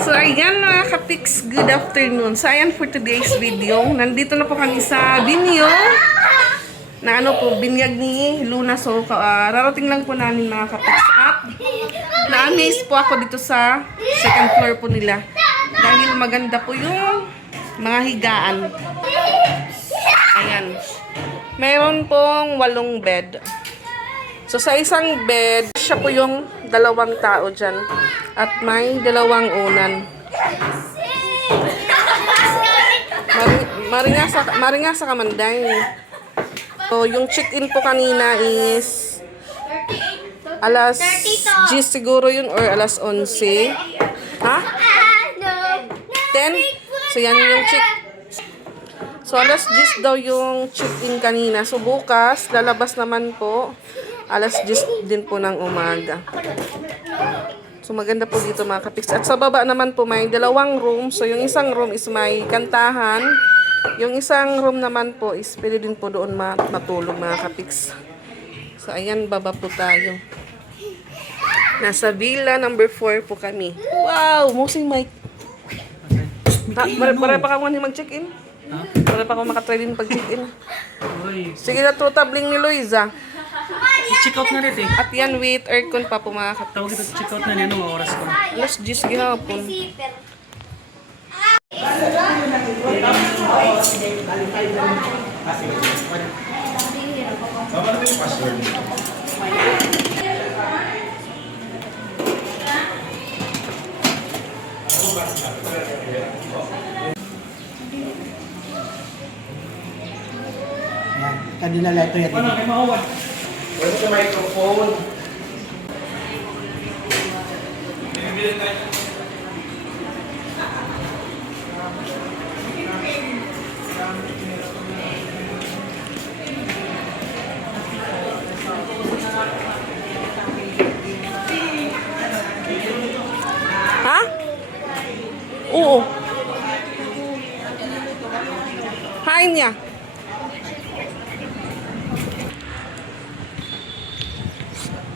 So, ayan mga kapiks, good afternoon. So, ayan for today's video. Nandito na po kami sa Binyo. Na ano po, binyag ni Luna. So, rarating lang po namin mga kapiks. At na-amaze po ako dito sa second floor po nila. Dahil maganda po yung mga higaan. Ayan. Meron pong 8 bed. So, sa isang bed, siya po yung 2 tao dyan. At may 2 unan. Maringa sa Kamanday. So, yung check-in po kanina is alas 10 siguro yun or alas 11. Ha? 10? So, yan yung check. So, alas 10 daw yung check-in kanina. So, bukas, lalabas naman po. Alas 10 din po ng umaga. So, maganda po dito mga kapiks. At sa baba naman po may 2 room. So, yung isang room is may kantahan. Yung isang room naman po is pwede din po doon matulog mga kapiks. So, ayan, baba po tayo. Nasa villa number 4 po kami. Wow! Musing mic. Para pa ka muna mag-check-in. Para pa ako makatry din pag-check-in. Sige na to, tabling ni Luisa. Check out na rin eh. At yan with aircon pa po mga kapiks. Tawag ito, check out na rin. Anong oras ko? Alas 10 gihapon. Yan, kanina leto yan. Ano, may mauwan. Where's the microphone? Ha? Oo. Hain niya.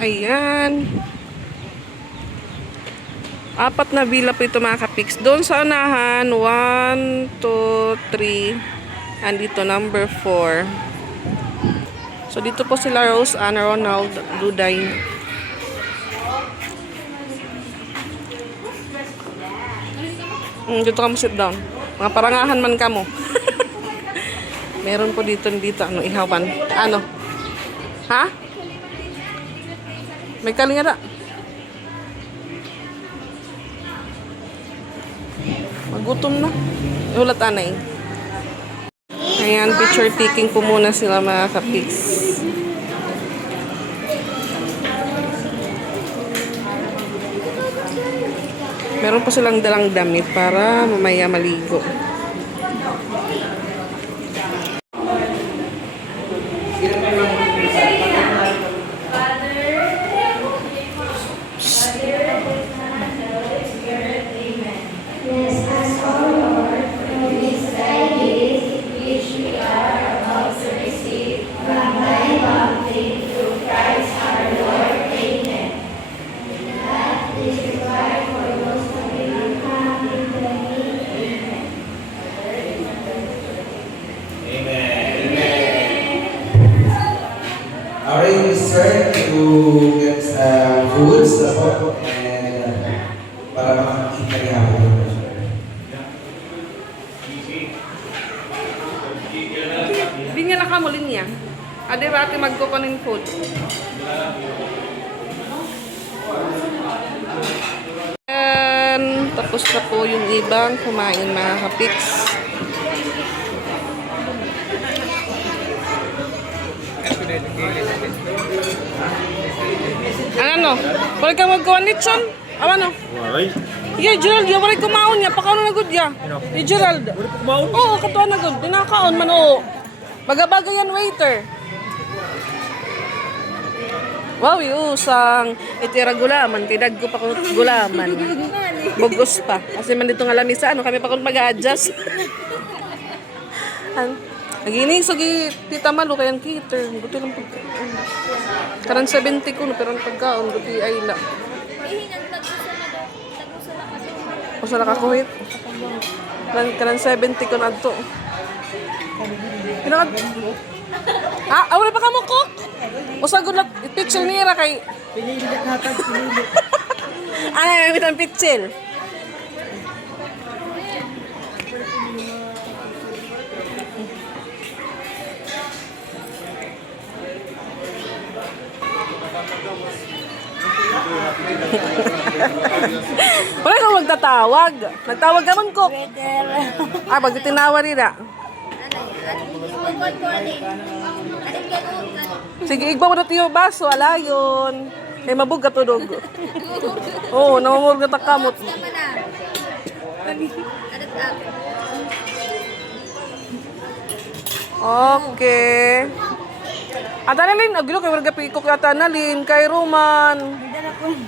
Ayan. 4 na villa po ito mga kapiks. Doon sa unahan, 1, 2, 3. Andito, number 4. So, dito po sila Rose Anna Ronald Duday. Dito ka mo sit down. Mga parangahan man ka mo. Meron po dito, ano, ihawan. Ano? Ha? May kalinga na. Magutom na. Ulat anay. Ayan, picture taking po muna sila mga kapiks. Meron po silang dalang damit para mamaya maligo. Already start to get foods, and para makakita niya ako. Hindi niya nakamulin niya. Ade rati magkukunin food. And tapos na po yung ibang kumain mga kapiks. Ano? Wala kang magkuhan nitson? Awan no? Yeah, Gerald, ya wala kumaon niya. Pakaon na good ya. Ni Gerald. Oo, katuan na good. Dinakaon man oo. Baga-baga yan waiter. Wow, usang itira gulaman. Kay dagko pa ko gulaman. Bugos pa. Kasi man dito nga lamisa, ano kami pa kung mag-adjust. Nagining, so tita Malu, kayang cater. Buti lang pagkaon. Karang 70 ko, no, pero ang pagkaon, buti ay la. Usa na kakuhit. Kanang 70 ko na to. Kinakad... wala pa ka mo cook? Usa gud na pitchel nira kay... Pinili hatag, pinili. Ay, may bitang pitchel. Wala kang magtatawag. Nagtawag ka man, Cook. Pag tinawag nila. Sige, igba mo na tiyo baso. Ala yun. Kaya mabug ka tulog. Oo, namamurog na takamot. Okay. At analin, agilo kay warga pikok yata analin kay Roman.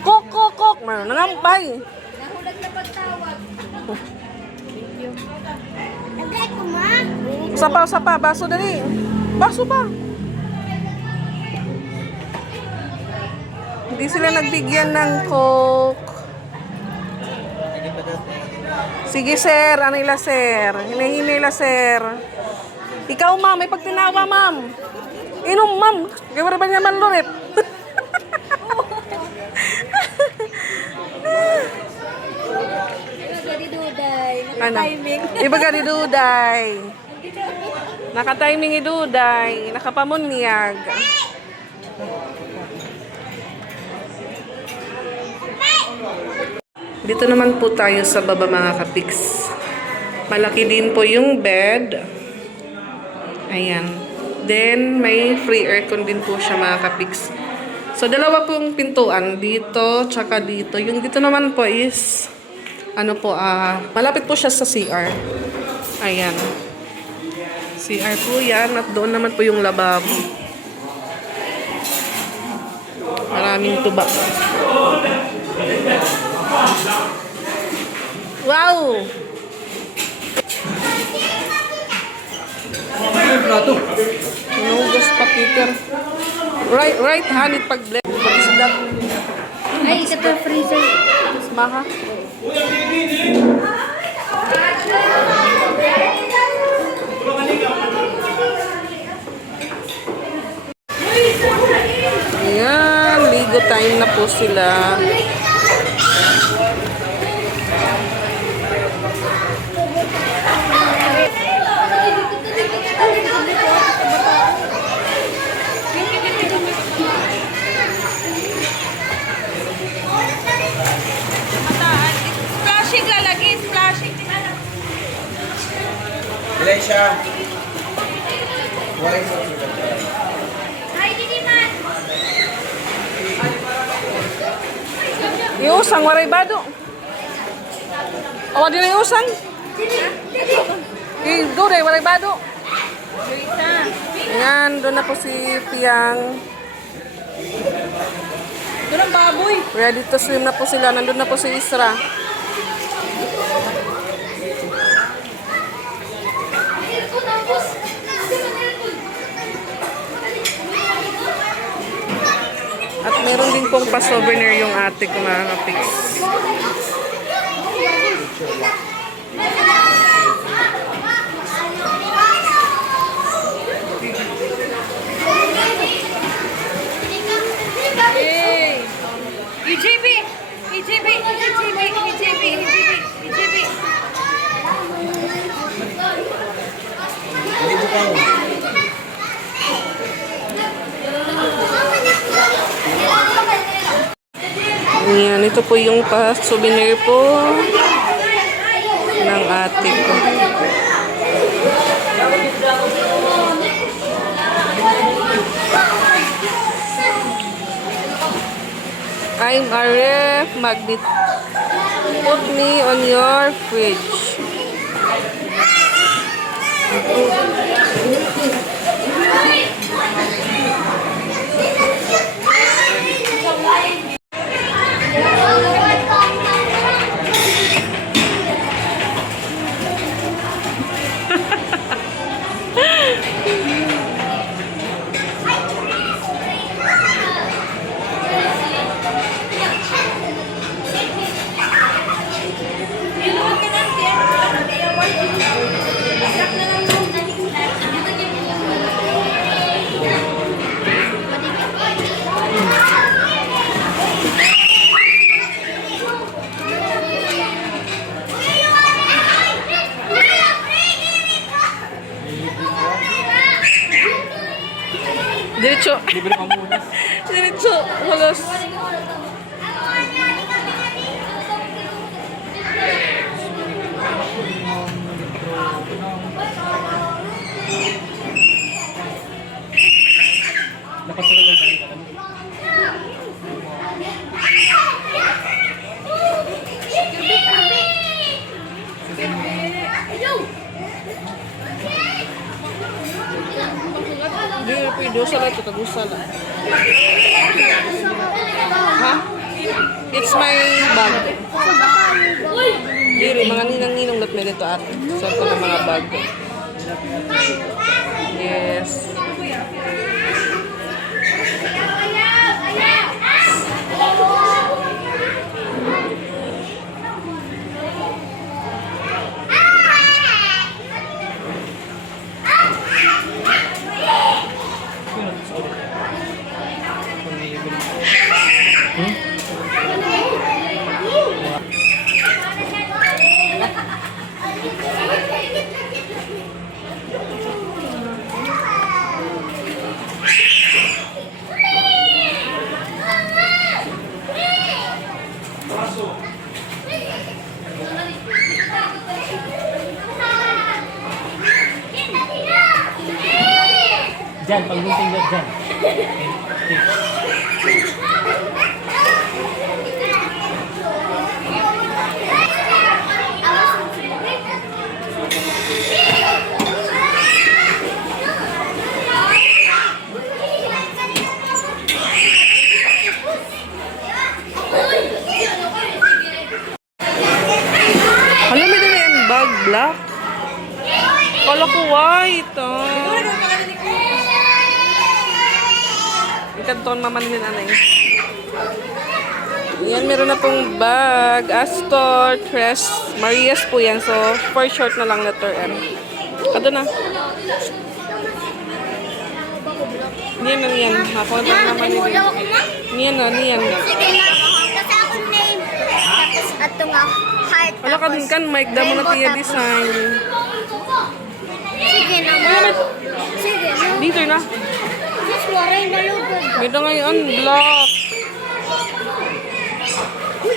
Kok. Man, nangampay. Nahulag na pagtawag. Agay ko, ma. Sapa, baso dali. Baso pa. Hindi sila nagbigyan ng coke. Sige, sir. Ano ila, sir? Hinahinay la, sir. Ikaw, ma'am. May pagtinawa, ma'am. Inom, ma'am. Kaya wala ba niya man lurip? Iba ka ni Duday. Naka-timing ni Duday. Nakapamunyag. Dito naman po tayo sa baba mga kapiks. Malaki din po yung bed. Ayan. Then, may free aircon din po siya mga kapiks. So, dalawa pong pintuan. Dito, tsaka dito. Yung dito naman po is, malapit po siya sa CR. Ayan. CR po yan. At doon naman po yung lababo. Maraming tuba. Wow! Nugas pa, Peter. Right hand it pag-blend. What is that? Ay, ito pa freezer. Maha. Ayan, ligo time na po sila. Splashing lalagi, splashing. Ilan siya? Wala yung Ay, didi man. Iusang, waray bado. Awa din na iusang. Doon eh, waray bado. Ayan, doon na po si Piang. Doon ang baboy. Ready to swim na po sila. Nandun na po si Isra. At meron din pong pa-souvenir yung ate ko mga kapiks. Hey! EGB! EGB! EGB! EGB! EGB! Hindi ko pa. Ayan, ito po yung pa-souvenir po ng ate ko. I'm a ref magnet. Put me on your fridge. Diretso. Libre pa muna. Diretso. Halos. Dapat sa kalong balik alam. Hindi, pwede. Sala ito. Tagusala. Ha? It's my bag. Diri, mga ninang-ninong lat may dito ate. So, ito na mga bag. Yes. Dyan, pag-gunting dyan. Alam mo din yung bag black? Kala ko white. Ikanton maman din anay. Yan, meron na pong bag. Astor, Tres, Marias po yan. So, for short na lang letter M. Ado na. Niyan na niyan. Hapunta naman nila. Niyan na, niyan. Sige na. Kasi ako name. Tapos ato nga heart. Wala ka din kan, Mike. Damo na tiya design. Sige na. Sige na. Dito na. Mas waray na lugod. Dito ngayon, black. Uy,